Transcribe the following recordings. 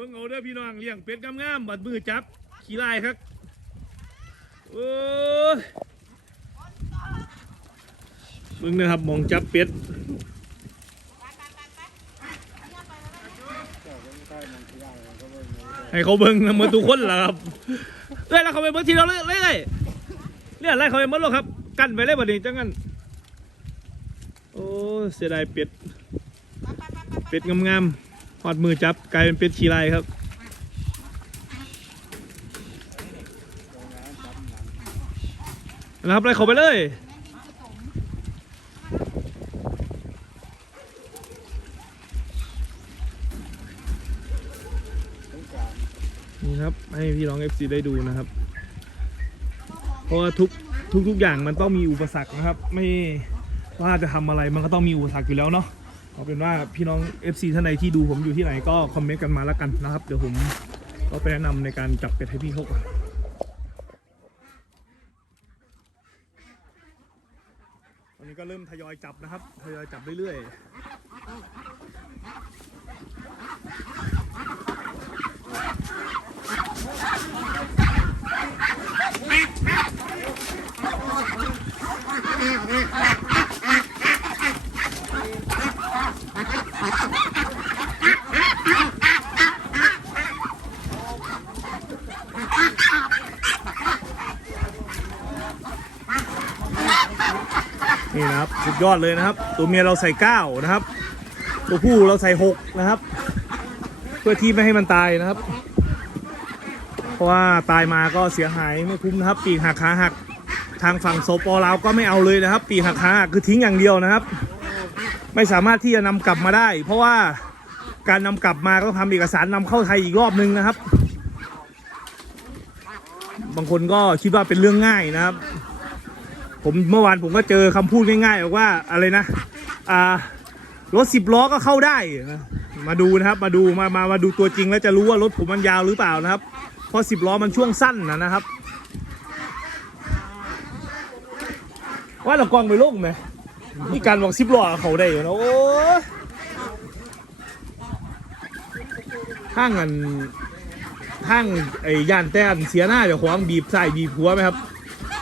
บิ่งเอาเด้อพี่น้องเลี้ยงเป็ดงามๆบัดมือจับ ขี้ลายครับโอ้เบิ่งนะครับมองจับเป็ดให้เขาเบิ่งนะมือทุกคนล่ะครับเอ้ยแล้วเขาไปเบิ่งทีเราเลยเลยเลยเรียกอะไรเขาไปเบิ่งหรอครับ กันไปเลยบัดนี้จังงั้นโอ้เสียดายเป็ดเป็ดงามๆ หอดมือจับกลายเป็นเป็ดขี้ลายครับ นะครับไล่เขาไปเลยนี่ครับให้พี่น้อง FC ได้ดูนะครับ เพราะว่าทุกทุกทุกอย่างมันต้องมีอุปสรรคนะครับ ไม่ว่าจะทำอะไรมันก็ต้องมีอุปสรรคอยู่แล้วเนาะ เอาเป็นว่าพี่น้อง FC ท่านใดที่ดูผมอยู่ที่ไหนก็คอมเมนต์กันมาแล้วกันนะครับ เดี๋ยวผมก็ไปแนะนำในการจับเป็ดให้พี่เขาก่อนตอนนี้ก็เริ่มทยอยจับนะครับ ทยอยจับเรื่อยๆนี่นะครับสุด ยอดเลยนะครับ ตัวเมียเราใส่เก้านะครับ ตัวผู้เราใส่หกนะครับ เพื่อที่ไม่ให้มันตายนะครับ เพราะว่าตายมาก็เสียหายไม่คุ้มนะครับ ปีกหักขาหักทางฝั่งโซปอลาวก็ไม่เอาเลยนะครับ ปีกหักขาหักคือทิ้งอย่างเดียวนะครับ ไม่สามารถที่จะนำกลับมาได้ เพราะว่าการนำกลับมาก็ต้องทำเอกสารนำเข้าไทยอีกรอบนึงนะครับ บางคนก็คิดว่าเป็นเรื่องง่ายนะครับ ผมเมื่อวานผมก็เจอคำพูดง่ายๆบอกว่าอะไรนะอ่ารถสิบล้อก็เข้าได้ มาดูนะครับมาดูมามามาดูตัวจริงแล้วจะรู้ว่ารถผมมันยาวหรือเปล่านะครับเพราะสิบล้อมันช่วงสั้นนะนะครับ ว่าเรากองไปโลกไหมนี่การบอกสิบล้อเขาได้อยู่นะโอ้ยห้างอันห้างไอ้ย่านแต้นเสียหน้าเดี๋ยวขวางบีบใส่บีบหัวไหมครับ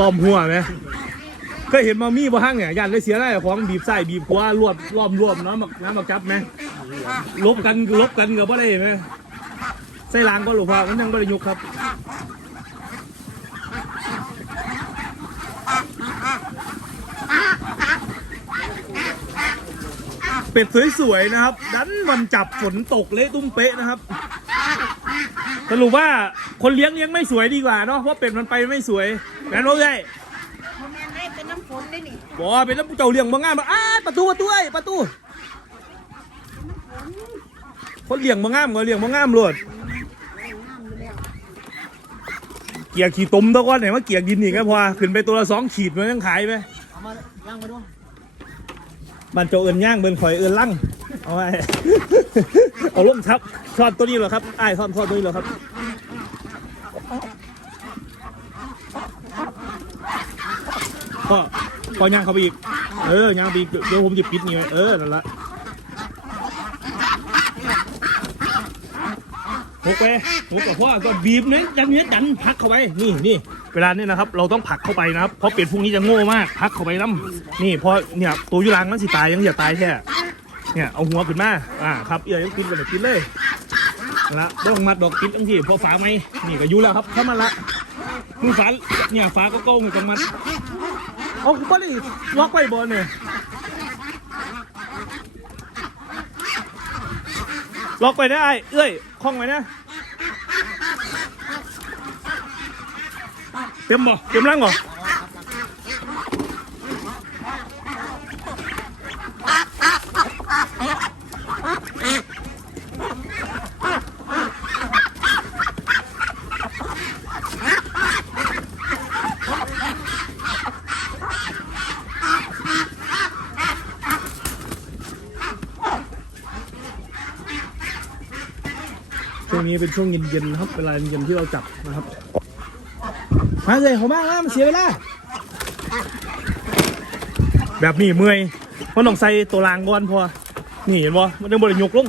ล้อมหัวไหม เคยเห็นมามี่บ่ห้างเนี่ยย่านเลยเสียหน้ขวางบีบใส่บีบหัวรวบล้อมรวบเนาะมาน้ำมาจับไหมลบกันลบกันกับว่าได้ไหมใส่ลางก็หลวงพ่อมันยังไม่ได้ยุกครับเป็ดสวยๆนะครับ ดันวันจับฝนตกเละตุ้มเป๊ะนะครับ สรุปว่าคนเลี้ยงเลี้ยงไม่สวยดีกว่าเนาะ เพราะเป็ดมันไปไม่สวยแม่นบ่ใช่บ่แม่น ได้เป็นน้ำฝนได้นี่บ่เป็นน้ำเจ้าเลี้ยงบางงามอ้าประตูประตูเอ้ยประตู คนเลี้ยงบางงามก็เลี้ยงบางงามโลดเกียร์ขี่ตมตะก้อนไหนว่าเกียร์ดินอีกก็พอขึ้นไปตัวละสองขีดมันยังขายไหมเอามาย่างมาด้วยมันโจเอินย่างเบินข่อยเอินลั่งเอาไว้เอาล่มทับทอดตัวนี้เหรอครับไอ้ทอดทอดตัวนี้เหรอครับ็พอย่างเขาไปอีก เออย่างไปอีกเดี๋ยวผมจะปิดนี่ไว้เออนั่นละหกไปหกกับพ่อก็บีบเนี้ยดันเนี้ยดันพักเข้าไปนี่นี่เวลาเนี้นะครับ เราต้องผลักเข้าไปนะครับเพราะเป็ดพวกนี้จะโง่มากพักเข้าไปน้ำนี่พอเนี่ยตัวยุรังมันสิตายยังอย่าตายแค่เนี่ยเอาหัวขึ้นมาอ่าครับเอี่ยยังปิดกันเลยปิดเลยนั่นละดอกมัดดอกปิดทั้งที่พอฝาไหมนี่ก็อยู่แล้วครับเข้ามาละมือฝาเนี่ยฝาก็โก้งอยู่ตรงมัน เอาคุณป้ล็อกไว้บอลเนี่ยล็อกไปได้เอ้ยคล้องไว้นะเต็มบ่เต็มร่างบ่ วงนี้เป็นช่วงเย็นๆนะครับเวลาเย็นที่เราจับนะครับมาเลยเขาบ้างนะมันเสียเวลาแบบนี้เมื่อยมันต้องใส่ตัวรางก่อนพอนี่เห็นปะมันยังบริยกลง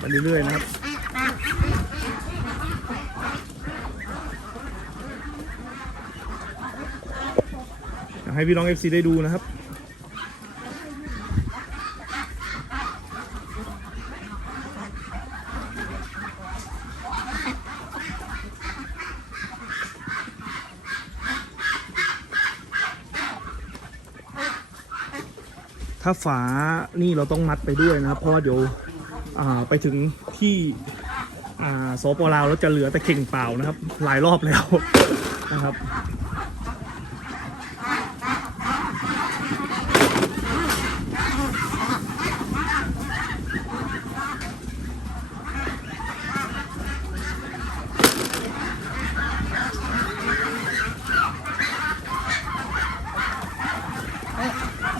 ไปเรื่อยๆนะครับ ให้พี่น้อง FC ได้ดูนะครับ ถ้าฝานี่เราต้องมัดไปด้วยนะครับ เพราะว่าเดี๋ยวไปถึงที่อ่าสปลาวแล้วจะเหลือแต่เข่งเปล่านะครับ หลายรอบแล้วนะครับ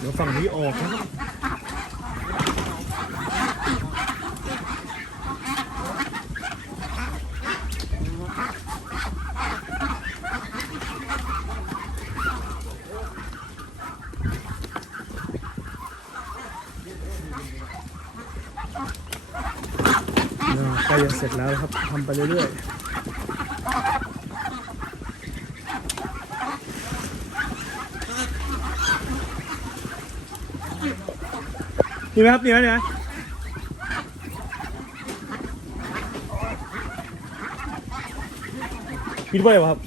เดี๋ยวฝั่ง นี้ออกนะครับใกล้จะเสร็จแล้วครับทำไปเรื่อยๆ นี่ไหมครับนี่ไหมนี่ไหมปิดไว้ป่ะครับ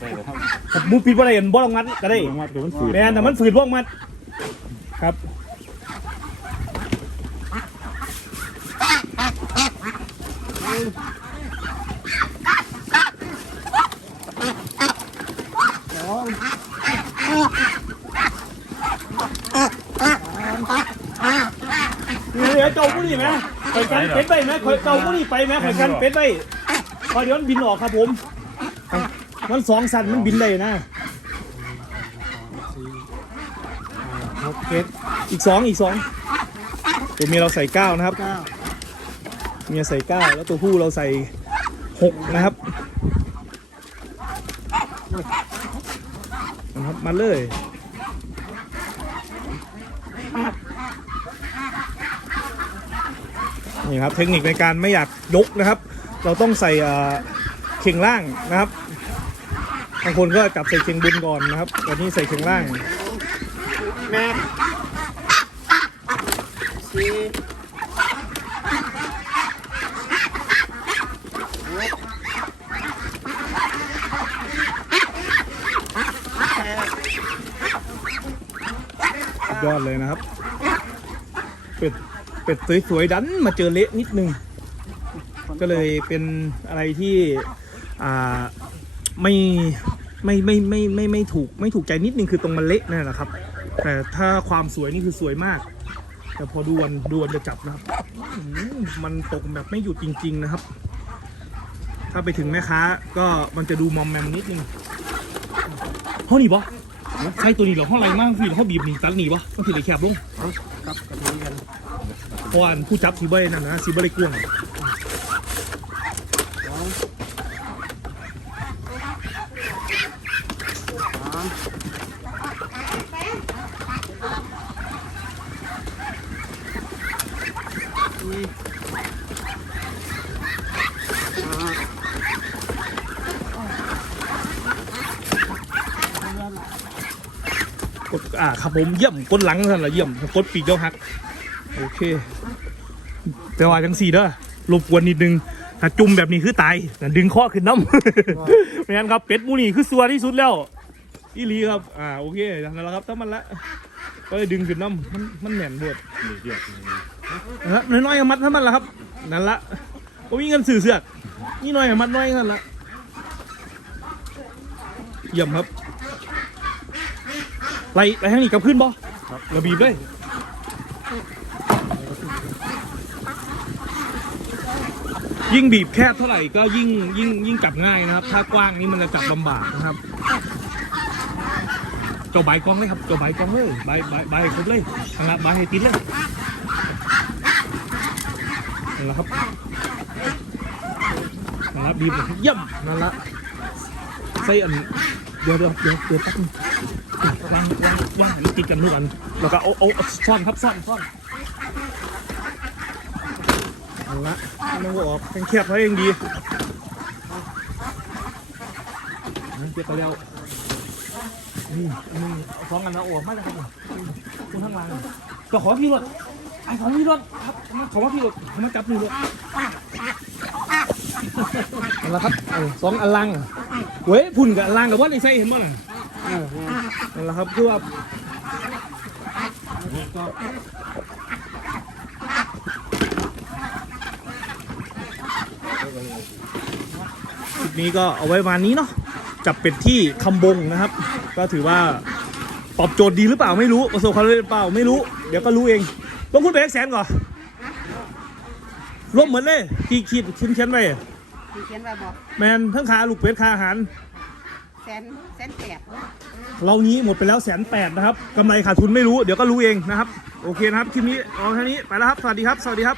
ได้เลยครับครับมูปิดไว้ได้เห็นบ่ลงมัดก็ได้ลงมาเดี๋ยวมันฝืนแม่นแต่มันฝืนบ่ลงมัดครับ เดี๋ยวเจ้าผู้นี่ไหม ข่อยกันเป็ดไปไหมข่อยเจ้าผู้นี่ไปไหมข่อยกันเป็ดไปพอเดี๋ยวมันบินออกครับผม มันสองสันมันบินเลยนะหกเจ็ดอีกสองอีกสองตัวเมียเราใส่เก้านะครับเมียใส่เก้าแล้วตัวผู้เราใส่หกนะครับนะครับมาเลย นี่ครับเทคนิคในการไม่อยากยกนะครับ เราต้องใส่เข่งล่างนะครับบางคนก็จับใส่เข่งบนก่อนนะครับแต่นี่ใส่เข่งล่างแม่สียอดเลยนะครับเป็ด เป็ดสวยๆดันมาเจอเละนิดนึง ก็เลยเป็นอะไรที่อ่าไม่ไม่ไม่ไม่ไม่ไม่ถูกไม่ถูกใจนิดนึงคือตรงมันเละนั่นแหละครับ แต่ถ้าความสวยนี่คือสวยมาก แต่พอดวนดวนจะจับนะครับมันตกแบบไม่หยุดจริง ๆ นะครับ ถ้าไปถึงแม่ค้าก็มันจะดูมอมแมมนิดนึงห้องนี้ปะใช่ตัวนี้เหรอห้องอะไรมากพี่เขาบีบหนีตัดหนีปะต้องถือเลยแคบลงครับกระทุ้กัน เพราะว่าผู้จับสีเบยนั่นนะสีเบยกวงสองสามสี่ห้ากดอ่าครับผมเยี่ยมกดหลังนั่นละเยี่ยมกดปีกเจ้าหัก โอเค แต่ว่าจังสี่เด้อรบกวนนิดนึงถ้าจุ่มแบบนี้คือตายแต่ดึงข้อขึ้นน้ำไม่งั้นครับเป็ดหมูนี่คือสัวที่สุดแล้วอีหลีครับ อ่า โอเคนั่นแหละครับถ้ามันละก็เลยดึงขึ้นน้ำมัน มันแหน่นบวดเดือดนะครับน้อยๆเอามัดถ้ามันละครับ นั่นละก็มีเงินสื่อเสือกนี่น้อยเอามัดน้อยนั่นละเยี่ยมครับ ไล่ไล่ทางนี้กลับขึ้นบ่ครับเราบีบเลย ยิ่งบีบแคบเท่าไหร่ก็ยิ่งยิ่งยิ่งจับง่ายนะครับ ถ้ากว้างนี่มันจะจับลำบากนะครับเจ้าใบกองเลยครับเจ้าใบกองเลยใบใบใบครบเลยทางละใบให้ติดเลยนั่นแหละครับนั่นละบีบเลยเยี่ยมนั่นละใส่อันเดี๋ยวเดี๋ยวเดี๋ยวเดี๋ยวแป๊บนึงวางวางวางติดกันทุกอันแล้วก็เอาเอาเอาซ่อนครับซ่อนซ่อน เอาละมันก็ออกแคบๆไว้เองดีเก็บไปแล้วนี่อันนึงเอาสองอันนะโอ้ไม่เลยครับคุณข้งล่างก็ขอพี่รถไอ้ของพี่รถครับขอว่าพี่รถมาจับพี่รถเอาละครับสองอลังเว้ยพุ่นกับอลังกับว่าในไส้เห็นมั้ยน่ะเออนั่นแหละครับคือว่าก็คลิป นี้ก็เอาไว้ประมาณนี้เนาะจับเป็ดที่คำบงนะครับ ก็ถือว่าตอบโจทย์ดีหรือเปล่าไม่รู้ประสบความสำเร็จหรือเปล่าไม่รู้ เดี๋ยวก็รู้เองต้องคุณไปเอ็กแสนก่อนรวมเหมือนเลยที่คิดขึ้นเขียนไปที่เขียนว่าบอกแมนทั้งขาลูกเป็ดขาอาหาร แสนแสนแปดเรานี้หมดไปแล้วแสนแปดนะครับกำไรขาดทุนไม่รู้ เดี๋ยวก็รู้เองนะครับ โอเคนะครับ คลิปนี้เอาแค่นี้ไปแล้วครับ สวัสดีครับ สวัสดีครับ